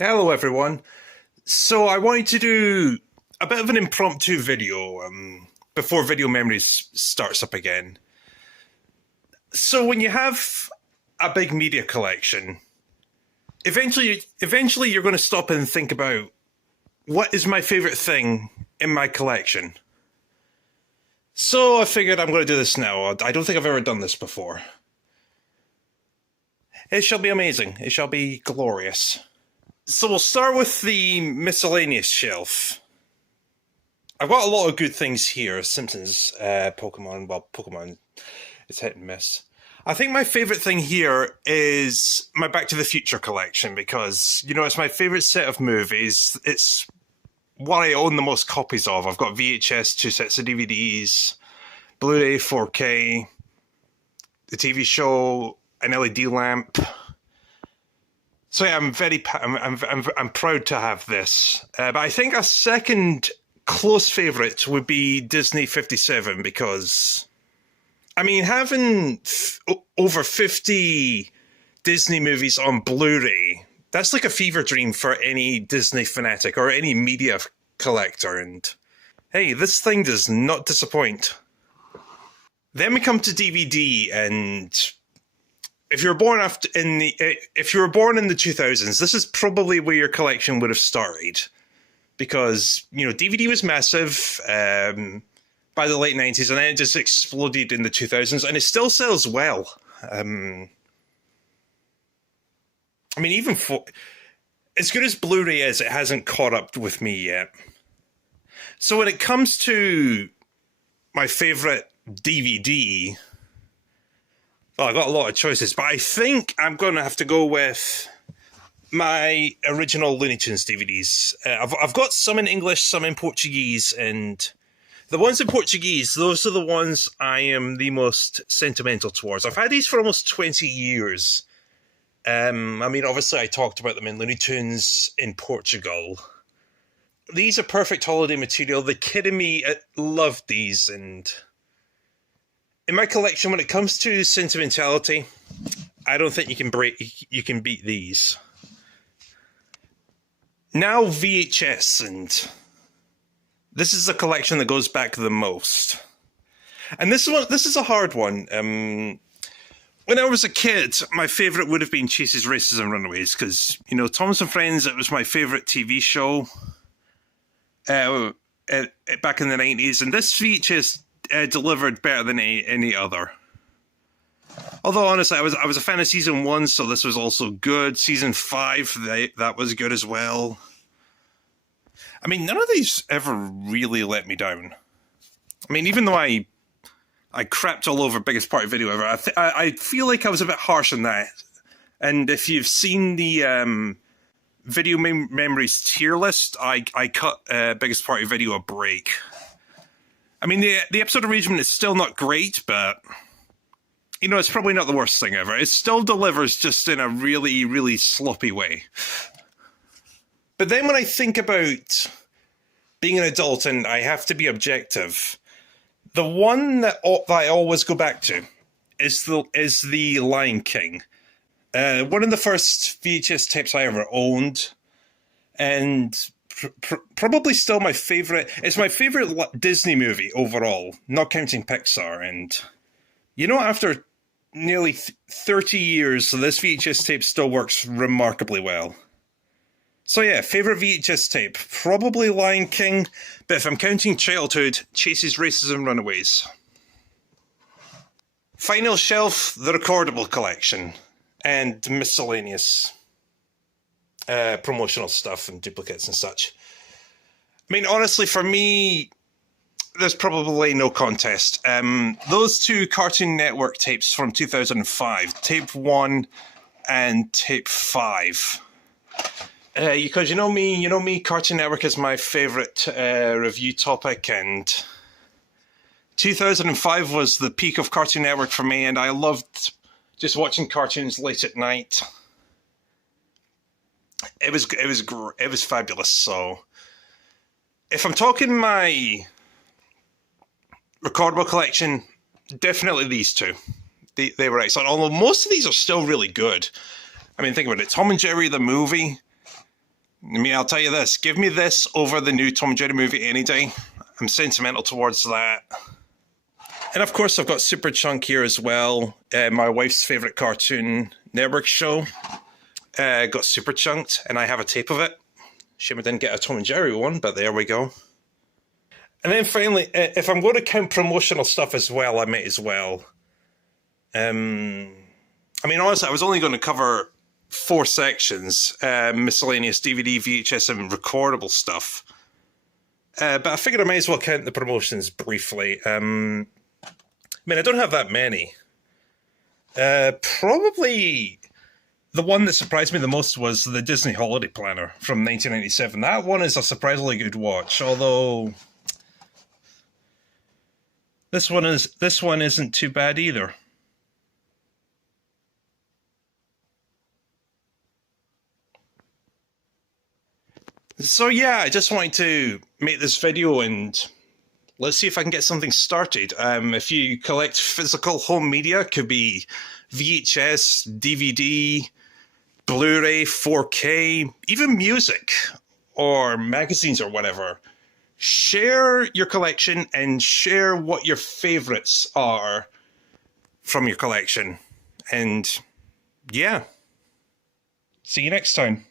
Hello, everyone. So I wanted to do a bit of an impromptu video before Video Memories starts up again. So when you have a big media collection, eventually you're going to stop and think about what is my favorite thing in my collection. So I figured I'm going to do this now. I don't think I've ever done this before. It shall be amazing. It shall be glorious. So we'll start with the miscellaneous shelf. I've got a lot of good things here. Simpsons, Pokemon. Well, Pokemon is hit and miss. I think my favorite thing here is my Back to the Future collection because, it's my favorite set of movies. It's what I own the most copies of. I've got VHS, 2 sets of DVDs, Blu-Ray, 4K, the TV show, an LED lamp. So yeah, I'm proud to have this. But I think a second close favourite would be Disney 57 because, having over 50 Disney movies on Blu-ray, that's like a fever dream for any Disney fanatic or any media collector. And hey, this thing does not disappoint. Then we come to DVD, and if you were born in the 2000s, this is probably where your collection would have started, because DVD was massive by the late 90s, and then it just exploded in the 2000s, and it still sells well. Even for as good as Blu-ray is, it hasn't caught up with me yet. So when it comes to my favorite DVD, well, I got a lot of choices, but I think I'm going to have to go with my original Looney Tunes DVDs. I've got some in English, some in Portuguese, and the ones in Portuguese, those are the ones I am the most sentimental towards. I've had these for almost 20 years. Obviously I talked about them in Looney Tunes in Portugal. These are perfect holiday material. The kid in me loved these, and in my collection, when it comes to sentimentality, I don't think you can beat these. Now VHS, and this is the collection that goes back the most. And this is a hard one. When I was a kid, my favourite would have been Chases, Races and Runaways, because, Thomas and Friends, it was my favourite TV show back in the 90s, and this VHS delivered better than any other. Although honestly, I was a fan of season 1, so this was also good. Season 5, that was good as well. None of these ever really let me down. Even though I crapped all over Biggest Party Video ever, I feel like I was a bit harsh on that. And if you've seen the Video Memories tier list, I cut Biggest Party Video a break. The episode arrangement is still not great, but, it's probably not the worst thing ever. It still delivers, just in a really, really sloppy way. But then when I think about being an adult and I have to be objective, the one that I always go back to is the Lion King. One of the first VHS tapes I ever owned, and probably still my favorite. It's my favorite Disney movie overall, not counting Pixar. And after nearly 30 years, this VHS tape still works remarkably well. So yeah, favorite VHS tape, probably Lion King, but if I'm counting childhood, Chases, Races and Runaways. Final shelf, the recordable collection, and miscellaneous promotional stuff and duplicates and such. Honestly, for me, there's probably no contest. Those two Cartoon Network tapes from 2005, tape 1 and tape 5. Because you know me, Cartoon Network is my favorite review topic, and 2005 was the peak of Cartoon Network for me, and I loved just watching cartoons late at night. It was fabulous. So if I'm talking my recordable collection, definitely these two. They were excellent. Although most of these are still really good. Think about it. Tom and Jerry the movie. I mean, I'll tell you this, give me this over the new Tom and Jerry movie any day. I'm sentimental towards that. And of course, I've got Super Chunk here as well. My wife's favourite Cartoon Network show. Got Super Chunked, and I have a tape of it. Shame I didn't get a Tom and Jerry one, but there we go. And then finally, if I'm going to count promotional stuff as well, I might as well. I mean, honestly, I was only going to cover 4 sections. Miscellaneous DVD, VHS, and recordable stuff. But I figured I might as well count the promotions briefly. I mean, I don't have that many. Probably the one that surprised me the most was the Disney Holiday Planner from 1997. That one is a surprisingly good watch, although this one isn't too bad either. So yeah, I just wanted to make this video and let's see if I can get something started. If you collect physical home media, it could be VHS, DVD, Blu-ray, 4K, even music or magazines or whatever. Share your collection and share what your favorites are from your collection. And yeah, see you next time.